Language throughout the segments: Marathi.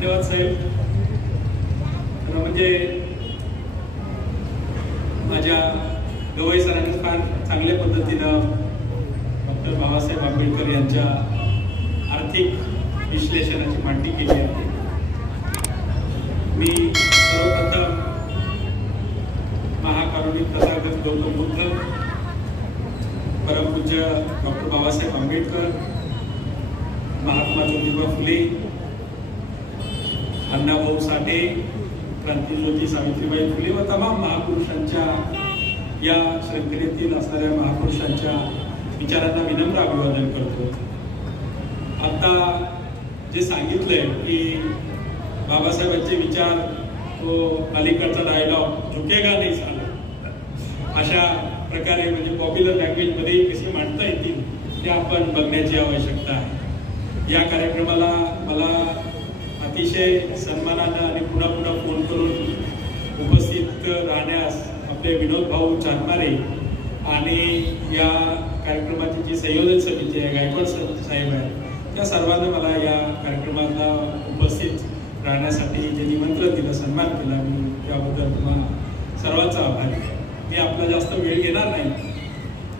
धन्यवाद साहेब. म्हणजे माझ्या गवई सरांनी फार चांगल्या पद्धतीनं डॉक्टर बाबासाहेब आंबेडकर यांच्या आर्थिक विश्लेषणाची मांडणी केली आहे. मी सर्वप्रथम महाकारुणिक तथागत गौतम बुद्ध, परमपूज्य डॉक्टर बाबासाहेब आंबेडकर, महात्मा ज्योतिबा फुले, अण्णाभाऊ साठे, क्रांतीज्योती सावित्रीबाई फुले व तमाम महापुरुषांच्या या श्रंखलेतील असणाऱ्या महापुरुषांच्या विचारांना विनम्र अभिवादन करतो. आता जे सांगितलंय की बाबासाहेबांचे विचार तो अलीकडचा डायलॉग झुकेगा नाही झाला, अशा प्रकारे म्हणजे पॉप्युलर लँग्वेज मध्ये कसे मांडता येतील ते आपण बघण्याची आवश्यकता आहे. या कार्यक्रमाला मला अतिशय सन्मानानं आणि पुन्हा पुन्हा फोन करून उपस्थित राहण्यास आपले विनोद भाऊ चांदमारे आणि या कार्यक्रमाची जी संयोजन समिती आहे, गायकवाड साहेब आहेत, त्या सर्वांना मला या कार्यक्रमाला उपस्थित राहण्यासाठी जे निमंत्रण दिलं, सन्मान केला, मी त्याबद्दल तुम्हाला सर्वांचा आभारी आहे. मी आपला जास्त वेळ घेणार नाही,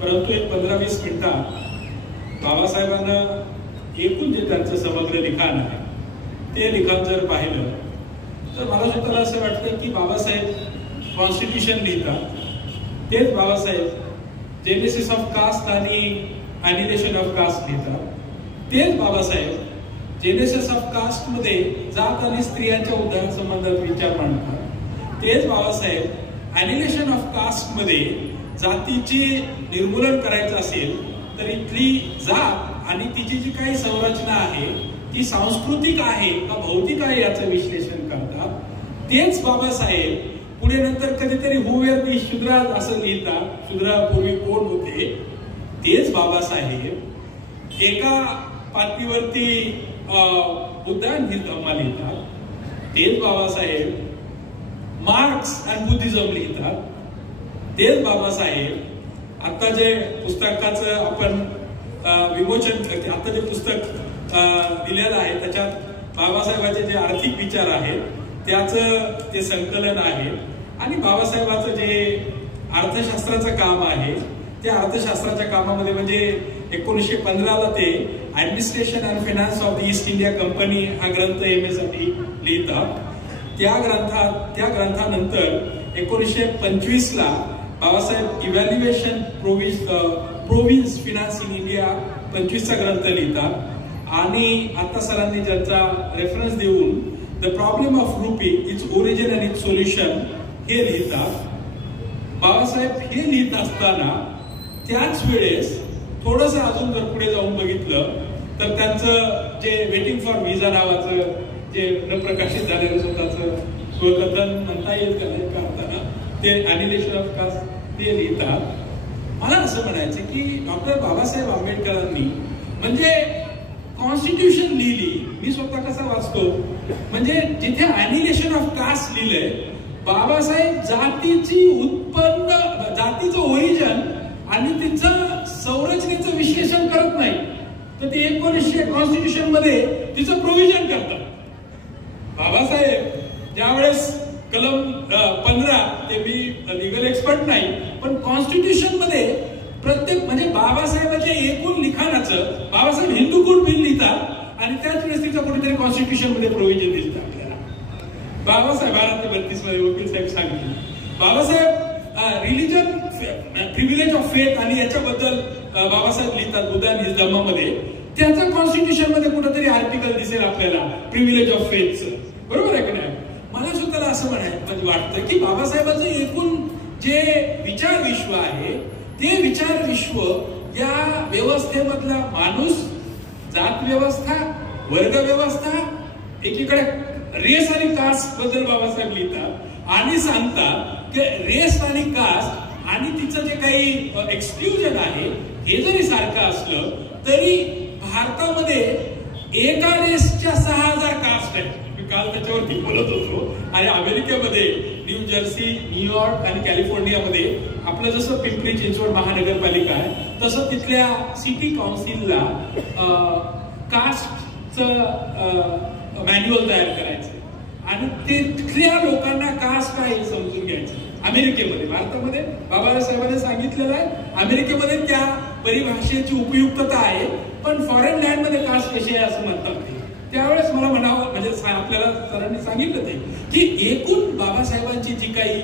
परंतु एक 15-20 मिनिटात बाबासाहेबांना एकूण जे त्यांचं समग्र लिखाण आहे ते लिखाण जर पाहिलं तर मला स्वतःला असं वाटतं की बाबासाहेब कॉन्स्टिट्यूशन लिहितात, तेच बाबासाहेब जेनेसिस ऑफ कास्ट आणि ॲनिलेशन ऑफ कास्ट लिहितात, तेच बाबासाहेब जेनेसिस ऑफ कास्ट मध्ये जात आणि स्त्रियांच्या उद्धार संबंधात विचार मांडतात, तेच बाबासाहेब ॲनिलेशन ऑफ कास्ट मध्ये जातीचे निर्मूलन करायचं असेल तर इथली जात आणि तिची जी काही संरचना आहे ती सांस्कृतिक आहे का भौतिक आहे याचं विश्लेषण करतात. तेच बाबासाहेब पुढे नंतर कधीतरी हुवेर दी शूद्रा असं लिहितात, शूद्रापूर्वी कोण होते. तेच बाबासाहेब एका पातळीवरती बुद्धान धम्मा लिहितात, तेच बाबासाहेब मार्क्स अँड बुद्धिझम लिहितात, तेच बाबासाहेब आता जे पुस्तकाचं आपण विमोचन आता जे पुस्तक दिलेलं आहे त्याच्यात बाबासाहेबांचे जे आर्थिक विचार आहेत त्याचं ते संकलन आहे आणि बाबासाहेबांचं जे अर्थशास्त्राचं काम आहे त्या अर्थशास्त्राच्या कामामध्ये म्हणजे 1915ला ते administration and finance of the East India Company हा ग्रंथ MA साठी लिहितात. त्या ग्रंथानंतर 1925ला Babasaheb evaluation province finance in India 25चा ग्रंथ लिहितात आणि आता सरांनी ज्यांचा रेफरन्स देऊन the problem of rupee, its origin and its solution हे लिहितात. बाबासाहेब हे लिहित असताना त्याच वेळेस थोडस अजून जर पुढे जाऊन बघितलं तर त्यांचं जे वेटिंग फॉर व्हिसा नावाचं जे प्रकाशित झालेलं स्वतःचं स्वकथन म्हणता येईल का असताना ते ॲनिलेशन ऑफ कास्ट ते लिहितात. मला असं म्हणायचं की डॉक्टर बाबासाहेब आंबेडकरांनी म्हणजे कॉन्स्टिट्यूशन लिहिली, मी स्वतः कसा वाचतो म्हणजे जिथे ॲनिलेशन ऑफ कास्ट लिहिलंय, बाबासाहेब जातीची उत्पन्न, जातीचं ओरिजिन आणि तिचं संरचनेचं विश्लेषण करत नाही, तर ते 1900 कॉन्स्टिट्यूशन मध्ये तिचं प्रोव्हिजन करतात. बाबासाहेब ज्यावेळेस कलम 15, ते मी लिगल एक्सपर्ट नाही पण कॉन्स्टिट्यूशन मध्ये प्रत्येक म्हणजे बाबासाहेबांच्या एकूण लिखाणाचं बाबासाहेब हिंदू कोड बिल लिहितात आणि त्याच वेळेस तिचं कुठेतरी कॉन्स्टिट्यूशन मध्ये प्रोव्हिजन दिसतं आपल्याला. बाबासाहेब 1232 मध्ये वकील साहेब सांगितले Babasaheb religion privilege of faith आणि याच्याबद्दल बाबासाहेब लिहितात बुद्धान हिज धम्मामध्ये, त्याचं कॉन्स्टिट्यूशन मध्ये कुठेतरी आर्टिकल दिसेल आपल्याला प्रिव्हिलेज ऑफ फेथचं, बरोबर आहे का नाही. मला स्वतःला असं म्हणजे वाटतं की बाबासाहेबांचं एकूण जे विचार विश्व आहे ते विचार विश्व या व्यवस्थेमधला माणूस, जात व्यवस्था, वर्ग व्यवस्था, एकीकडे रेस आणि कास्ट बद्दल बाबासाहेब लिहितात आणि सांगतात की रेस आणि कास्ट आणि तिचं जे काही एक्सक्लुजन आहे हे जरी सारखं असलं तरी भारतामध्ये एका रेसच्या 6000 कास्ट आहेत. मी काल त्याच्यावरती बोलत होतो. आणि अमेरिकेमध्ये न्यू जर्सी, न्यूयॉर्क आणि कॅलिफोर्नियामध्ये आपलं जसं पिंपरी चिंचवड महानगरपालिका आहे तसं तिथल्या सिटी काउन्सिलला कास्ट मॅन्युअल तयार करायचं आणि तिथल्या लोकांना कास्ट काय हे समजून घ्यायचं. अमेरिकेमध्ये, भारतामध्ये बाबासाहेबांनी सांगितलेलं आहे, अमेरिकेमध्ये त्या परिभाषेची उपयुक्तता आहे, पण फॉरेन लँडमध्ये कास्ट कशी आहे असं म्हणतात ते. त्यावेळेस मला म्हणावं, म्हणजे आपल्याला सरांनी सांगितलं ते की एकूण बाबासाहेबांची जी काही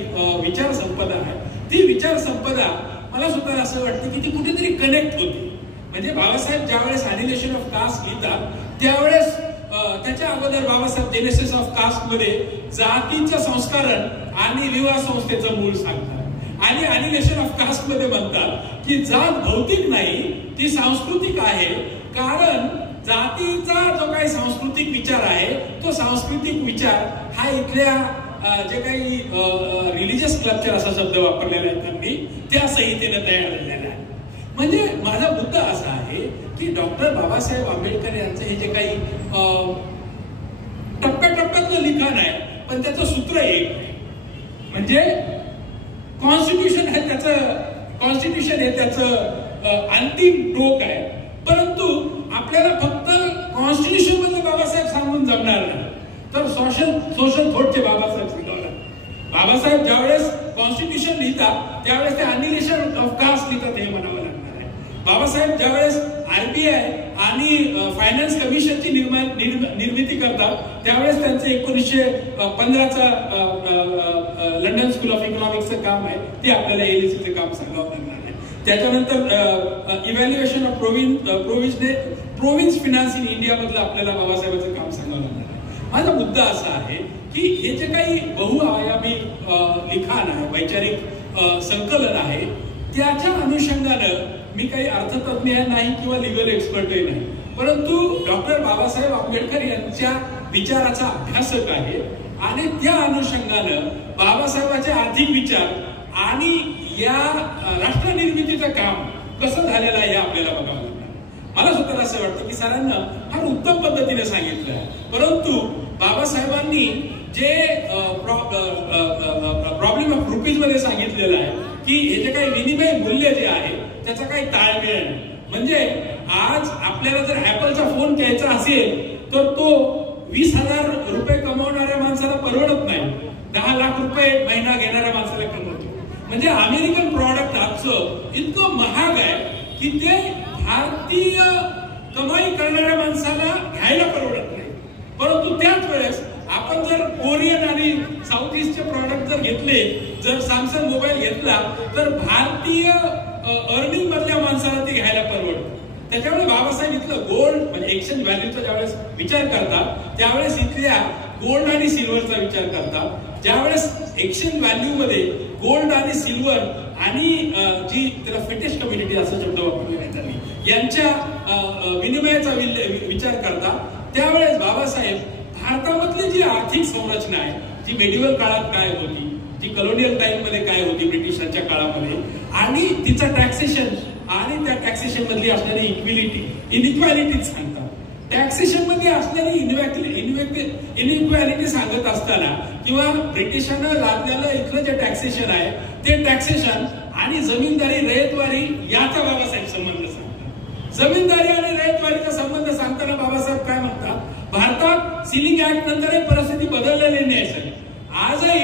विचार संपदा आहे, ती विचार संपदा मला सुद्धा असं वाटतं की ती कुठेतरी कनेक्ट होती. म्हणजे बाबासाहेब ज्यावेळेस ॲनिलेशन ऑफ कास्ट लिहितात त्यावेळेस त्याच्या अगोदर बाबासाहेब जेनेसिस ऑफ कास्ट मध्ये जातीचं संस्करण आणि विवाह संस्थेचं मूळ सांगतात आणि ॲनिलेशन ऑफ कास्ट मध्ये म्हणतात की जात भौतिक नाही, ती सांस्कृतिक आहे. कारण जातीचा जो काही सांस्कृतिक विचार आहे तो सांस्कृतिक विचार हा इथल्या जे काही रिलिजियस क्लबचर असा शब्द वापरलेला आहे त्यांनी त्या संहितेने तयार झालेला आहे. म्हणजे माझा मुद्दा असा आहे की डॉक्टर बाबासाहेब आंबेडकर यांचं हे जे काही टप्प्याटप्प्यातलं लिखाण आहे, पण त्याचं सूत्र एक आहे, म्हणजे कॉन्स्टिट्यूशन हे त्याचं अंतिम टोक आहे. परंतु आपल्याला फक्त कॉन्स्टिट्यूशन मधले बाबासाहेब सांगून जमणार नाही, तर सोशल थॉटचे बाबासाहेब सांगणार. बाबासाहेब ज्यावेळेस कॉन्स्टिट्यूशन लिहितात त्यावेळेस ते ॲनिलेशन ऑफ कास्ट लिहितात हे म्हणावं लागणार आहे. बाबासाहेब ज्यावेळेस RBI आणि फायनान्स कमिशनची निर्मिती करतात त्यावेळेस त्यांचं 1915चा लंडन स्कूल ऑफ इकॉनॉमिक्सचं काम आहे, ते आपल्याला LSEचं काम सांगावं लागणार आहे. त्याच्यानंतर evaluation of province finance in India मधलं आपल्याला बाबासाहेबांचं काम सांगावं लागणार आहे. माझा मुद्दा असा आहे की हे जे काही बहुआयामी लिखाण आहे, वैचारिक संकलन आहे, त्याच्या अनुषंगानं मी काही अर्थतज्ञ नाही किंवा लिगल एक्सपर्टही नाही, परंतु डॉक्टर बाबासाहेब आंबेडकर यांच्या विचाराचा अभ्यासक आहे आणि त्या अनुषंगानं बाबासाहेबांचे आर्थिक विचार आणि या राष्ट्र निर्मितीचं काम कसं झालेलं आहे हे आपल्याला बघावं लागणार. मला सुद्धा असं वाटतं की सरांना फार उत्तम पद्धतीने सांगितलं आहे, परंतु बाबासाहेबांनी जे प्रॉब्लेम ऑफ रुपीज मध्ये सांगितलेलं आहे की हे जे काही विनिमय मूल्य जे आहे त्याचा काही ताळमेळ नाही. म्हणजे आज आपल्याला जर ऍपलचा फोन घ्यायचा असेल तर तो 20,000 रुपये कमवणाऱ्या माणसाला परवडत नाही, 10 लाख रुपये महिना घेणाऱ्या माणसाला कमवतो. म्हणजे अमेरिकन प्रॉडक्ट आजचं इतकं महाग आहे की ते भारतीय कमाई करणाऱ्या माणसाला घ्यायला परवडत नाही. परंतु त्याच वेळेस आपण जर कोरियन आणि साऊथ ईस्टचे प्रॉडक्ट जर घेतले, जर सॅमसंग मोबाईल घेतला तर भारतीय अर्निंग मधल्या माणसाला ते घ्यायला परवडतं. त्याच्यामुळे बाबासाहेब इथलं गोल्ड म्हणजे एक्सचेंज व्हॅल्यूचा ज्यावेळेस विचार करतात त्यावेळेस इथल्या गोल्ड आणि सिल्वरचा विचार करतात. ज्यावेळेस एक्सचेंज व्हॅल्यू मध्ये गोल्ड आणि सिल्वर आणि जी त्याला फिटेस्ट कम्युनिटी असा शब्द वापरला आहे त्यांनी, यांच्या विनिमयाचा विचार करतात. त्यावेळेस बाबासाहेब भारतामधली जी आर्थिक संरचना आहे, जी मेडिवल काळात काय होती, जी कॉलोनियल टाइम मध्ये काय होती ब्रिटिशांच्या काळामध्ये, आणि तिचं टॅक्सेशन आणि त्या टॅक्सेशन मधली असणारी इनइक्वॅलिटी सांगतात. टॅक्सेशन मध्ये असणारी इनइक्वॅलिटी सांगत असताना किंवा ब्रिटिशांना लादलेलं इथलं जे टॅक्सेशन आहे ते टॅक्सेशन आणि जमीनदारी रयतवारी याचा बाबासाहेब संबंध सांगतात. जमीनदारी आणि रयतवारीचा संबंध सांगताना बाबासाहेब काय म्हणतात, भारतात सिलिंग ऍक्ट नंतर परिस्थिती बदललेली नाही. आजही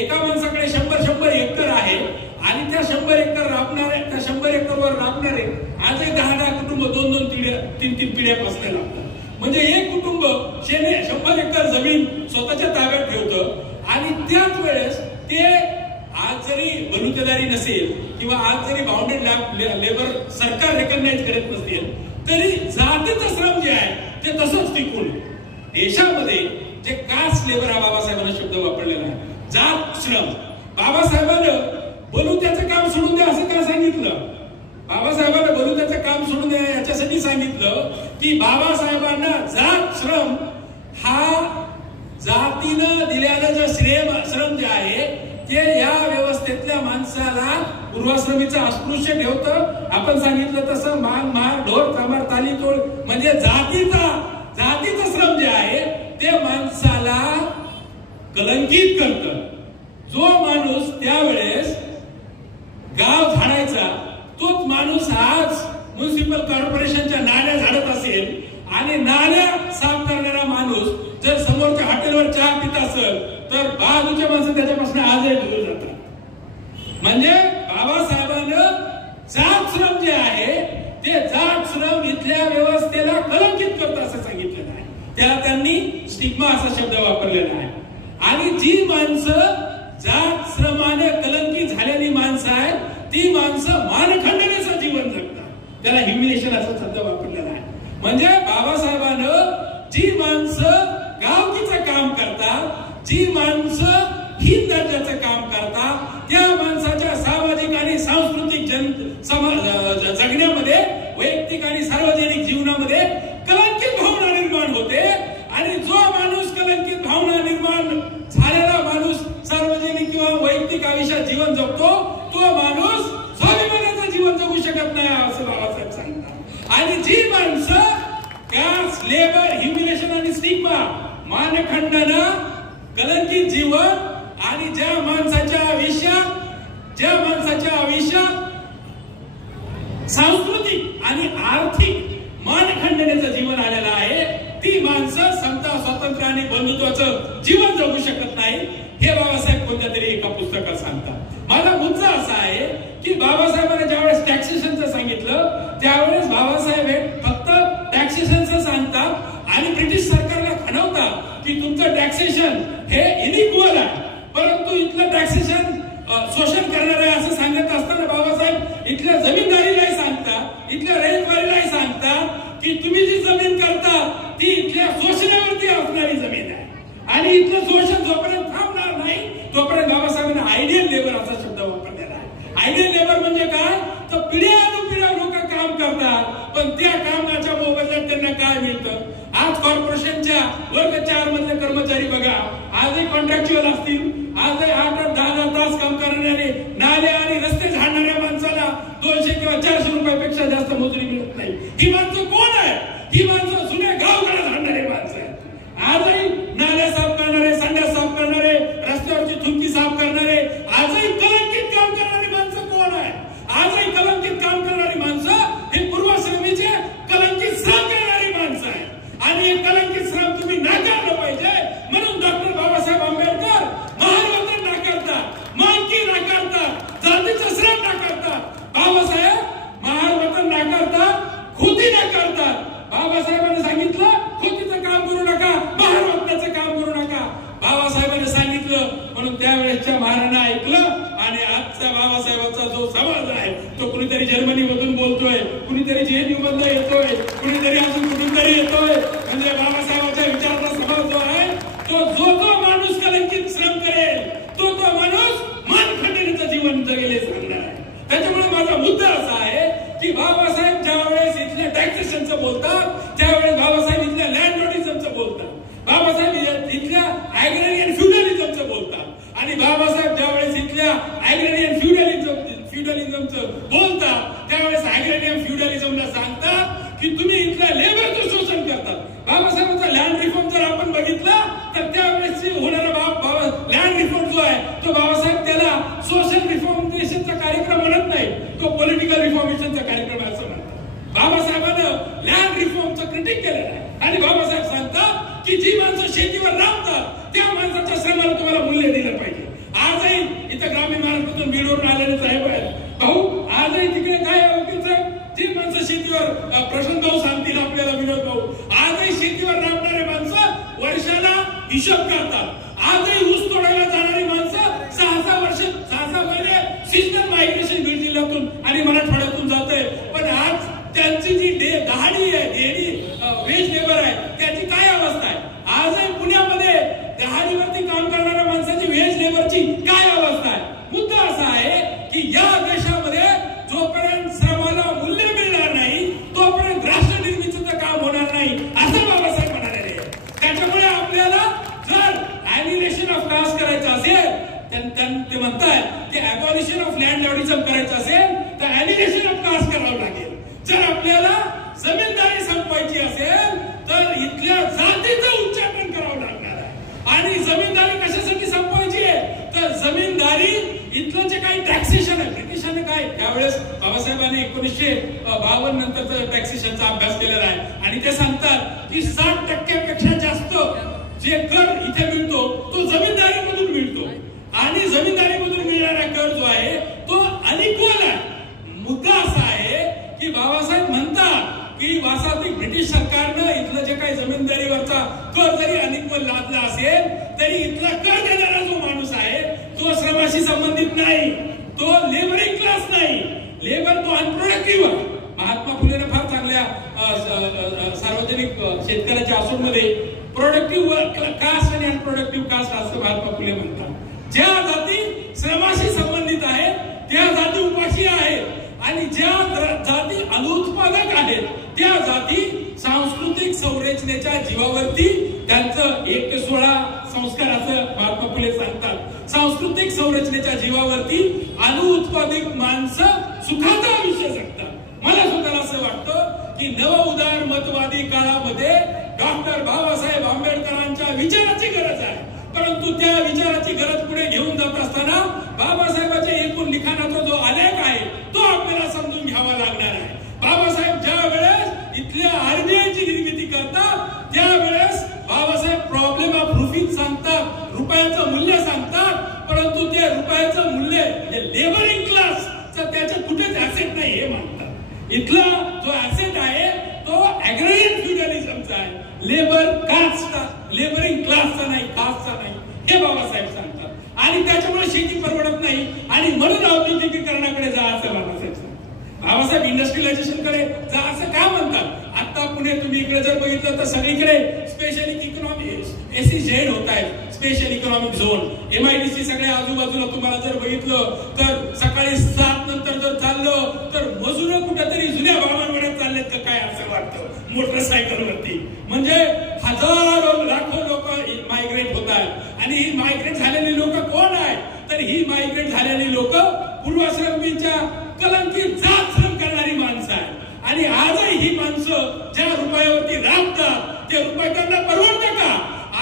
एका माणसाकडे 100 एकर आहे आणि त्या 100 एकर राबणारे, त्या 100 एकर वर राबणारे आजही 10 कुटुंब 2-2 पिढ्या 3-3 पिढ्या बसले लागतात. म्हणजे एक कुटुंब 100 एकर जमीन स्वतःच्या ताब्यात ठेवतं आणि त्याच वेळेस ते आज जरी बलुतेदारी नसेल किंवा आज जरी बाउंडेड लेबर सरकार रेकग्नाइज करत नसेल तरी जातीचं श्रम जे आहे ते तसंच टिकून. देशामध्ये जे कास्ट लेबर हा बाबासाहेबांना शब्द वापरलेला आहे, जात श्रम. बाबासाहेबांना बलुत्याचं काम सोडून द्या असं का सांगितलं? बाबासाहेबांना बलुत्याचं काम सोडून द्या याच्यासाठी सांगितलं की बाबासाहेबांना जात श्रम हा जातीनं दिलेलं जे श्रम जे आहे ते या व्यवस्थेतल्या माणसाला पूर्वाश्रमीचा अस्पृश्य ठेवतं. आपण सांगितलं तसं मान मार ढोर कामार ताली तोड म्हणजे जातीचं श्रम जे आहे ते माणसाला कलंकित करतं. जो माणूस त्यावेळेस गाव झाडायचा तोच माणूस आज म्युनिसिपल कॉर्पोरेशनच्या नाल्या झाडत असेल आणि नाल्या माणसं त्याच्यापासून आजही दूर जातात. म्हणजे बाबासाहेबांना जात श्रम जे आहे ते जात श्रम इथल्या व्यवस्थेला कलंकित करतं असं सांगितलेलं आहे. त्याला त्यांनी स्टिग्मा असा शब्द वापरलेला आहे. आणि जी माणसं जात श्रमाने कलंकित झालेली माणसं आहेत ती माणसं मानखंडनेचं जीवन जगतात. त्याला ह्युमिलेशन असा शब्द वापरलेला आहे. म्हणजे बाबासाहेबांना जी माणसं गावकीचं काम करतात, जी माणसं हीन दर्जाचं काम करतात, त्या माणसाच्या सामाजिक आणि सांस्कृतिक जगण्यामध्ये, वैयक्तिक आणि सार्वजनिक जीवनामध्ये कलंकित भावना निर्माण होते. आणि जो माणूस कलंकित भावना निर्माण झालेला माणूस सार्वजनिक किंवा वैयक्तिक आयुष्यात जीवन जगतो तो माणूस स्वाभिमानाचं जीवन जगू शकत नाही असं बाबासाहेब सांगतात. आणि जी माणसं लेबर, ह्युमिलेशन आणि स्टिग्मा, मानखंडना, कलंकित जीवन आणि ज्या माणसाच्या आयुष्यात सांस्कृतिक आणि आर्थिक मानखंडनेचं जीवन आलेलं आहे ती माणसं समता, स्वातंत्र्य आणि बंधुत्वाचं जीवन जगू शकत नाही हे बाबासाहेब कोणत्या तरी एका पुस्तकात सांगतात. माझा मुद्दा असा आहे की बाबासाहेबांनी ज्यावेळेस टॅक्सेशनचं सांगितलं त्यावेळेस बाबासाहेब हे फक्त टॅक्सेशनचं सांगतात आणि ब्रिटिश सरकारला खणवतात की तुमचं टॅक्सेशन हे इनइक्वल आहे. परंतु इथलं टॅक्सेशन शोषण करणार आहे असं सांगत असताना बाबासाहेब इथल्या जमीनदारीलाही सांगतात, इथल्या रहितवारीलाही सांगतात की तुम्ही जी जमीन करता ती इथल्या शोषणावरती असणारी जमीन आहे. आणि इथलं शोषण जोपर्यंत थांबणार नाही तोपर्यंत बाबासाहेबांनी आयडियल लेबर असा शब्द वापरलेला आहे. आयडियल लेबर म्हणजे काय तर पिढ्यानुपिढ्या लोक काम करतात पण त्या कामाच्या मोबदल्यात त्यांना काय मिळतं. आज कॉर्पोरेशनच्या वर्ग 4 मधले कर्मचारी बघा आजही कॉन्ट्रॅक्च्युअल असतील, आजही 8-10 तास काम करणारे, नाले आणि रस्ते झाडणाऱ्या माणसाला 200 किंवा 400 रुपयापेक्षा जास्त मजुरी मिळत नाही. ही माणसं कोण आहे? ही माणसं जुन्या गावकडे झाडणारे माणसं आहेत. आजही नाल्या साफ करणारे, संड्या साफ करणारे, रस्त्यावरची थुंकी साफ करणारे, आजही कलंकित काम करणारी माणसं कोण आहे? आजही कलंकित काम करणारी माणसं हे पूर्वश्रमीचे कलंकित श्रम करणारी माणसं आहेत. आणि हे कलंकित श्रम तुम्ही नाकारलं पाहिजे. म्हणून डॉक्टर बाबासाहेब आंबेडकर महारवतन नाकारतात, मानकी नाकारतात, जातीचं श्रम नाकारतात. बाबासाहेब महारवतन नाकारतात, खोती नाकारतात. बाबासाहेबांनी सांगितलं खोतीचं काम करू नका, महारवतनाचं काम करू नका. बाबासाहेबांनी सांगितलं म्हणून त्यावेळेसच्या महाराणा ऐकलं. आणि आजचा बाबासाहेबांचा जो समाज आहे तो कुणीतरी जर्मनी मधून बोलतोय, कुणीतरी जेएनयू मधून येतोय, कुणीतरी अजून कुठून तरी येतोय. म्हणजे बाबासाहेबांच्या विचाराचा समाज जो आहे जो माणूस कलंकित श्रम करेल तो माणूस मानखंडनेचं जीवन जगेल सांगणार आहे. त्याच्यामुळे माझा मुद्दा असा आहे की बाबासाहेब ज्यावेळेस इथल्या टॅक्सेशनचं बोलतात त्यावेळेस बाबासाहेब इथल्या लँडलॉर्डिझमचं बोलतात, बाबासाहेब इथल्या ऍग्रेरियन फ्युडलिझमचं बोलतात. आणि बाबासाहेब ज्यावेळेस इथल्या ऍग्रेरियन फ्युडलिझमचं बोलतात त्यावेळेस ऍग्रेरियन फ्युडलिझमला सांगतात की तुम्ही इथल्या लेबरचं शोषण करतात. बाबासाहेबांचा लँड रिफॉर्म जर आपण बघितला तर त्यावेळेस होणारा लँड रिफॉर्म जो आहे तो बाबासाहेब त्याला सोशल रिफॉर्मेशनचा कार्यक्रम म्हणत नाही, तो पॉलिटिकल रिफॉर्मेशनचा कार्यक्रम असं म्हणतात. बाबासाहेबांना लँड रिफॉर्मचं क्रिटिक केलेलं आहे. आणि बाबासाहेब सांगतात की जी माणसं शेतीवर राबतात त्या माणसाच्या श्रमाला तुम्हाला मूल्य दिलं पाहिजे. आजही इथं ग्रामीण महाराष्ट्रातून बीडवरून आलेले साहेब आहेत भाऊ, आजही तिकडे काय आहे वकील साहेब, जी माणसं शेतीवर प्रशांत भाऊ सांगतील आपल्याला, विनोद भाऊ, आजही शेतीवर राबणारे माणसं वर्षाला हिशोब करतात. आजही ऊस तोडायला जाणारी माणसं 6-6 महिने सीजनल मायग्रेशन बीड जिल्ह्यातून आणि मराठवाड्यातून जाते. पण आज त्यांची जी दहाडी आहे, वेज लेबर आहे, त्याची काय अवस्था आहे? आजही पुण्यामध्ये दहाडीवरती काम करणाऱ्या माणसाची वेज लेबरची काय अवस्था आहे? मुद्दा असा आहे की या देशामध्ये जोपर्यंत श्रमाला मूल्य मिळणार नाही तोपर्यंत राष्ट्र निर्मितीचं काम होणार नाही असं बाबासाहेब म्हणाले. त्याच्यामुळे आपल्याला जर ॲनिलेशन ऑफ कास्ट करायचं असेल ते म्हणतात की ॲबॉलिशन ऑफ लँडलॉर्डिझम करायचं असेल तर ॲनिलेशन ऑफ कास्ट करावं लागेल. जर आपल्याला जमीनदारी संपवायची असेल तर इथल्या जातीचं उच्चाटन करावं लागणार आहे. आणि जमीनदारी कशासाठी संपवायची आहे तर जमीनदारी इथलं जे काही टॅक्सेशन आहे, ब्रिटिशांनी काय त्यावेळेस बाबासाहेबांनी 1952 नंतरचा टॅक्सेशनचा अभ्यास केलेला आहे. आणि ते सांगतात की 60% पेक्षा जास्त जे कर इथे मिळतो तो जमीनदारीमधून मिळतो. जमीनदारीमधून मिळणारा कर जो आहे तो अनइक्वल आहे. मुद्दा असा आहे की बाबासाहेब म्हणतात की वासातिक ब्रिटिश सरकारनं इथलं जे काही जमीनदारीवरचा कर जरी अनइक्वल लादला असेल तरी इथला कर देणारा जो माणूस आहे तो श्रमाशी संबंधित नाही, तो लेबरिंग क्लास नाही. लेबर तो अनप्रोडक्टिव्ह आहे. महात्मा फुलेने फार चांगल्या सार्वजनिक शेतकऱ्याच्या असूनमध्ये प्रोडक्टिव्ह कास्ट आणि अनप्रोडक्टिव्ह कास्ट असं महात्मा फुले म्हणतात. ज्या जाती श्रमाशी संबंधित आहेत त्या जाती उपाशी आहेत आणि ज्या जाती अनुत्पादक आहेत त्या जाती सांस्कृतिक संरचनेच्या जीवावरती त्यांचं 1 ते 16 संस्काराचं महात्मा फुले सांगतात. सांस्कृतिक संरचनेच्या जीवावरती अनुत्पादित माणसं सुखाचा आयुष्य जगतात. मला स्वतःला असं वाटतं की नवउदार मतवादी काळामध्ये डॉक्टर बाबासाहेब आंबेडकरांच्या विचाराची गरज आहे, परंतु त्या विचाराची गरज पुढे घेऊन जात असताना बाबासाहेबांच्या एकूण लिखाणाचा जो आलेख आहे तो आपल्याला समजून घ्यावा लागणार आहे. बाबासाहेब ज्या वेळेस इथल्या आरबीआयची निर्मिती करतात त्यावेळेस बाबासाहेब प्रॉब्लेम ऑफ रुपीज सांगतात, रुपयाचं मूल्य सांगतात, परंतु त्या रुपयाचं मूल्य लेबरिंग क्लास त्याचं कुठेच ऍसेट नाही हे मानतात. इथला जो ऍसेट आहे तो ऍग्रेरियन फ्युडलिझमचा आहे, लेबर कास्टचा, लेबरिंग क्लासचा नाही, कास्टचा नाही हे बाबासाहेब सांगतात. आणि त्याच्यामुळे शेती परवडत नाही आणि म्हणून औद्योगिकीकरणाकडे जा असं बाबासाहेब सांगतात. बाबासाहेब इंडस्ट्रियलायझेशनकडे जा असं का म्हणतात? आता पुणे तुम्ही इकडे जर बघितलं तर सगळीकडे स्पेशल इकॉनॉमिक SEZ होत आहे, स्पेशल इकॉनॉमिक झोन. MIDC सगळ्या आजूबाजूला तुम्हाला जर बघितलं तर सकाळी 7 नंतर जर चाललं तर मजूर कुठेतरी जुन्या भावांवर चाललेत का काय असं वाटतं मोटरसायकलवरती. म्हणजे हजारो लाखो लोक मायग्रेट होत आहेत आणि ही मायग्रेट झालेली लोक कोण आहेत? तर ही मायग्रेट झालेली लोक पूर्वाश्रमीच्या कलंकित जात श्रम करणारी माणसं आहेत. आणि आजही ही माणसं ज्या रुपयावरती राबतात ते रुपये त्यांना परवडतं का?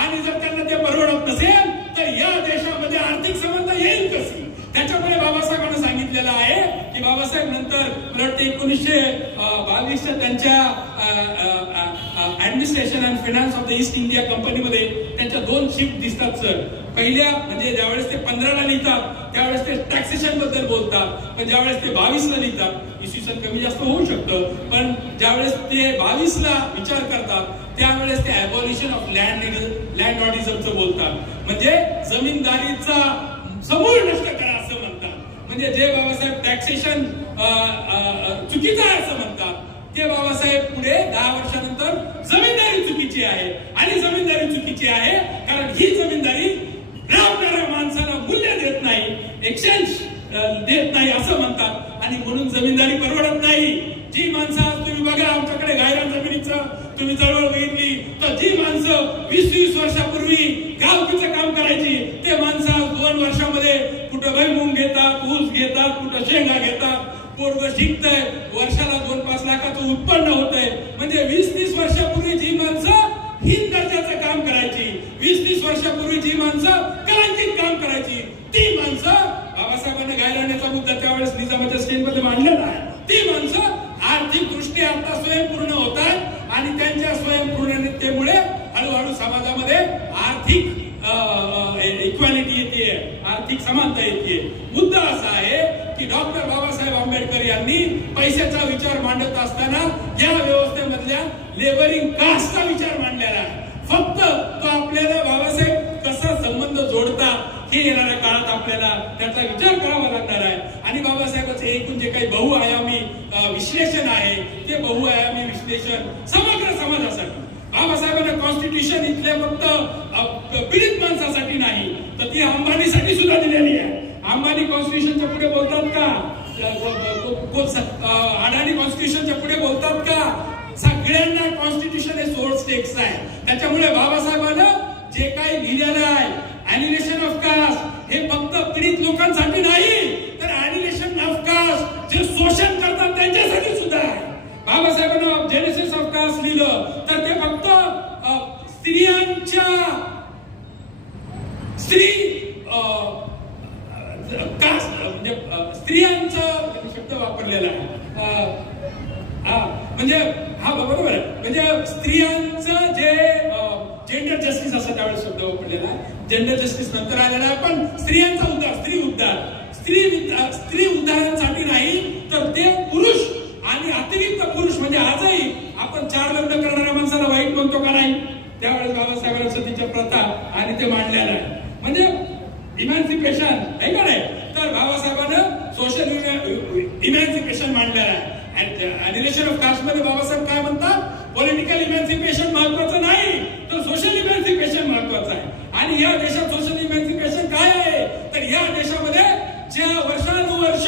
आणि जर त्यांना ते परवडत नसेल तर या देशामध्ये आर्थिक समता येईल कशी? त्याच्यामुळे बाबासाहेबांना सांगितलेलं आहे की बाबासाहेब नंतर मला वाटतं 1922 त्यांच्या administration and finance of the East India कंपनीमध्ये त्यांच्या 2 शिफ्ट दिसतात सर. पहिल्या म्हणजे ज्यावेळेस ते 15ला लिहितात त्यावेळेस ते टॅक्सेशन बद्दल बोलतात, पण ज्यावेळेस ते 22ला लिहितात, इसवी सन कमी जास्त होऊ शकतं, पण ज्यावेळेस ते 22ला विचार करतात त्यावेळेस ते अबॉलिशन ऑफ लँड ऑर्डिझमचं बोलतात. म्हणजे जमीनदारीचा समूळ नष्ट करा असं म्हणतात. म्हणजे जे बाबासाहेब टॅक्सेशन चुकीचं आहे असं म्हणतात ते बाबासाहेब पुढे 10 वर्षानंतर जमीनदारी चुकीची आहे. आणि जमीनदारी चुकीची आहे कारण ही जमीनदारी राबणाऱ्या माणसाला मूल्य देत नाही, एक्सचेंज देत नाही असं म्हणतात आणि म्हणून जमीनदारी परवडत नाही. जी माणसं तुम्ही बघा आमच्याकडे गायरान जमिनीचं तुम्ही चळवळ बघितली तर जी माणसं 20-20 वर्षापूर्वी गावकीचं काम करायची ते माणसं 2 वर्षामध्ये कुठं भुईमूग घेतात, ऊस घेतात, कुठं शेंगा घेतात, पोरग शिकतंय, वर्षाला 2-5 लाखाचं उत्पन्न होतंय. म्हणजे 20-30 वर्षापूर्वी जी माणसं हीन दर्जाचं काम करायची, 20-30 वर्षापूर्वी जी माणसं कलंकित काम करायची ती माणसं बाबासाहेबांना गायराण्याचा मुद्दा त्यावेळेस निजामाच्या स्टेजमध्ये मांडलेला आहे. ती माणसं आर्थिक दृष्ट्या आता स्वयंपूर्ण होत आहेत आणि त्यांच्या स्वयंपूर्णतेमुळे हळूहळू समाजामध्ये आर्थिक इक्वॅलिटी येते, आर्थिक समानता येते. मुद्दा असा आहे की डॉक्टर बाबासाहेब आंबेडकर यांनी पैशाचा विचार मांडत असताना या व्यवस्थेमधल्या लेबरिंग कास्टचा विचार मांडलेला आहे. फक्त तो आपल्याला बाबासाहेब कसा संबंध जोडतात हे येणाऱ्या काळात आपल्याला त्याचा विचार करावा लागणार आहे. आणि बाबासाहेबांचे एकूण जे काही बहुआयामी विश्लेषण आहे ते बहुआयामी विश्लेषण समग्र समाजासाठी. बाबासाहेबांना कॉन्स्टिट्यूशन इथल्या फक्त पीडित माणसासाठी नाही तर ती अंबानीसाठी सुद्धा दिलेली आहे. अंबानी कॉन्स्टिट्यूशनच्या पुढे बोलतात का? अडाणी कॉन्स्टिट्यूशनच्या पुढे बोलतात का? सगळ्यांना कॉन्स्टिट्यूशन हे सोर्स स्टेक्स आहे. त्याच्यामुळे बाबासाहेबांना जे काही लिहिलेलं आहे ॲनिलेशन ऑफ कास्ट हे फक्त पीडित लोकांसाठी नाही तर ॲनिलेशन ऑफ कास्ट जे शोषण करतात त्यांच्यासाठी सुद्धा आहे. बाबासाहेबांना जेनेसिस ऑफ कास्ट लिहिलं तर ते फक्त स्त्रियांच्या कास्ट म्हणजे स्त्रियांचा शब्द वापरलेला आहे. म्हणजे हा बरोबर आहे. म्हणजे स्त्रियांचं जे जेंडर जेंडर जस्टिस असा त्यावेळेस शब्द वापरलेला आहे. जेंडर जस्टिस नंतर आलेला आहे, पण स्त्रियांचा उद्धार, स्त्री उद्धारांसाठी नाही तर ते पुरुष आणि अतिरिक्त पुरुष म्हणजे आजही आपण 4 लग्न करणाऱ्या माणसाला वाईट म्हणतो का नाही? त्यावेळेस बाबासाहेबांनी सतीच्या प्रथा आणि ते मांडलेलं आहे, म्हणजे इमॅन्सिपेशन आहे का नाही? तर बाबासाहेबांना सोशल इमॅन्सिपेशन मांडलेलं आहे. रिलेशन ऑफ कास्ट मध्ये बाबासाहेब काय म्हणतात? पॉलिटिकल इमॅन्सिपेशन महत्वाचं नाही तर सोशल इमॅन्सिपेशन महत्वाचं आहे. आणि या देशात सोशल इमॅन्सिपेशन काय आहे? तर या देशामध्ये ज्या वर्षानुवर्ष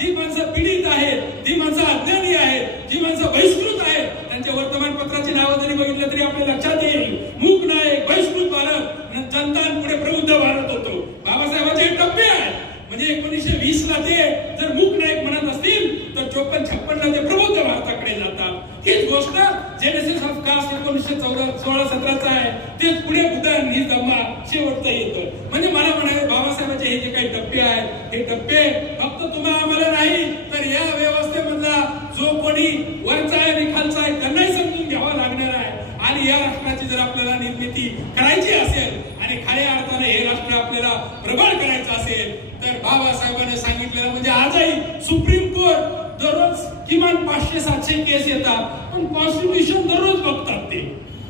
जी माणसं पीडित आहेत, जी माणसं अज्ञानी आहेत, जी माणसं बहिष्कृत आहेत, त्यांच्या वर्तमानपत्राची नावं जरी बघितलं तरी आपल्या लक्षात येईल. मूक नायक, बहिष्कृत भारत, जनतांपुढे प्रबुद्ध भारत होतो. बाबासाहेबांचे टप्पे आहेत. म्हणजे 1920 ला ते जर मूक नायक म्हणत असतील तर 54-56 ला ते प्रबुद्ध भारताकडे जातात. हीच गोष्ट जेनेसिस ऑफ कास्ट 1916-17 आहे. तेच पुढे बुद्ध आणि धम्मा शेवटचं येतं. म्हणजे मला म्हणाले बाबासाहेबांचे हे जे काही टप्पे आहेत, हे टप्पे फक्त तुम्हाला आम्हाला नाही तर या व्यवस्थेमधला जो कोणी वरचा आहे आणि खालचा आहे त्यांनाही समजून घ्यावा लागणार आहे. आणि या राष्ट्राची जर आपल्याला निर्मिती करायची असेल आणि खऱ्या अर्थाने हे राष्ट्र आपल्याला प्रबळ करायचं असेल तर बाबासाहेबांनी सांगितलेलं म्हणजे आजही सुप्रीम कोर्ट दररोज किमान 500-700 केस येतात, पण कॉन्स्टिट्यूशन दररोज बघतात ते.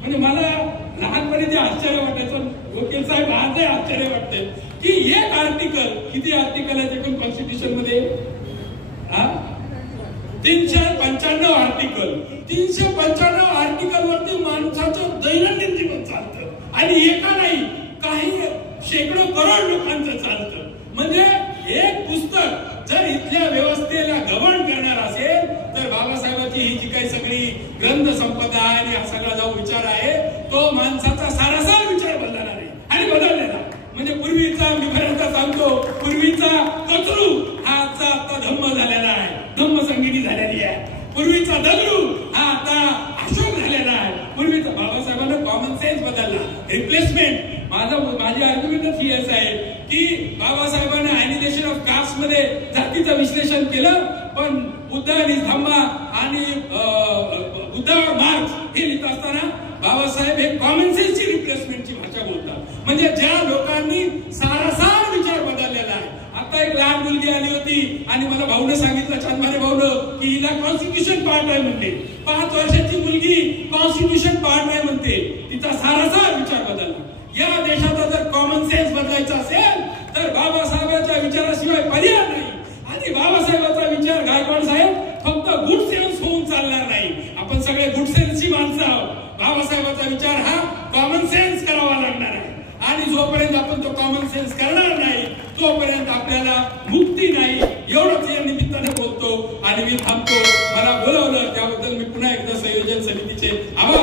म्हणजे मला लहानपणी ते आश्चर्य वाटायचं, वकील साहेब आजही आश्चर्य वाटते की एक आर्टिकल, किती आर्टिकल आहेत एकूण कॉन्स्टिट्यूशन मध्ये? 395 आर्टिकल. 395 आर्टिकल वरती माणसाचं दैनंदिन जीवन चालतं आणि एका नाही काही शेकडो करोड लोकांचं चालतं. म्हणजे एक पुस्तक जर इथल्या व्यवस्थेला गव्हर्न करणार असेल तर बाबासाहेबांची ही जी काही सगळी ग्रंथ संपदा आहे आणि हा सगळा जो विचार आहे तो माणसाचा सारासार विचार बदलणार आहे आणि बदललेला. म्हणजे पूर्वीचा, मी बऱ्याचदा सांगतो, पूर्वीचा कचरू हा आता धम्म झालेला आहे, धम्म संगीती झालेली आहे. पूर्वीचा दगडू हा आता अशोक झालेला आहे. पूर्वीचा बाबासाहेबांना कॉमन सेन्स बदलला, रिप्लेसमेंट. माझी आर्ग्युमेंटच ही असं आहे की बाबासाहेबांनी ॲनिलेशन ऑफ कास्ट मध्ये जातीचं विश्लेषण केलं, पण बुद्ध आणि धम्मा आणि बुद्ध मार्क्स हे लिहित असताना बाबासाहेब हे कॉमन सेन्सची रिप्लेसमेंटची भाषा बोलतात. म्हणजे ज्या लोकांनी सारासार विचार बदललेला आहे. आता एक लहान मुलगी आली होती आणि मला भाऊने सांगितलं, चांदमारे भाऊनं, की हिला कॉन्स्टिट्यूशन पार्ट आहे म्हणते. 5 वर्षाची मुलगी कॉन्स्टिट्यूशन पार्ट आहे म्हणते. तिचा सारासार विचार बदलला. या देशाचा जर कॉमन सेन्स बदलायचा असेल तर बाबासाहेबांच्या विचाराशिवाय पर्याय नाही. आणि बाबासाहेबांचा विचार, गायकवाड साहेब, फक्त गुड सेन्स होऊन चालणार नाही. आपण सगळे गुड सेन्सची माणसं आहोत. बाबासाहेबांचा विचार हा कॉमन सेन्स करावा लागणार आहे. आणि जोपर्यंत आपण तो कॉमन सेन्स करणार नाही तोपर्यंत आपल्याला मुक्ती नाही. एवढंच या निमित्ताने बोलतो आणि मी थांबतो. मला बोलावलं त्याबद्दल मी पुन्हा एकदा संयोजन समितीचे आभार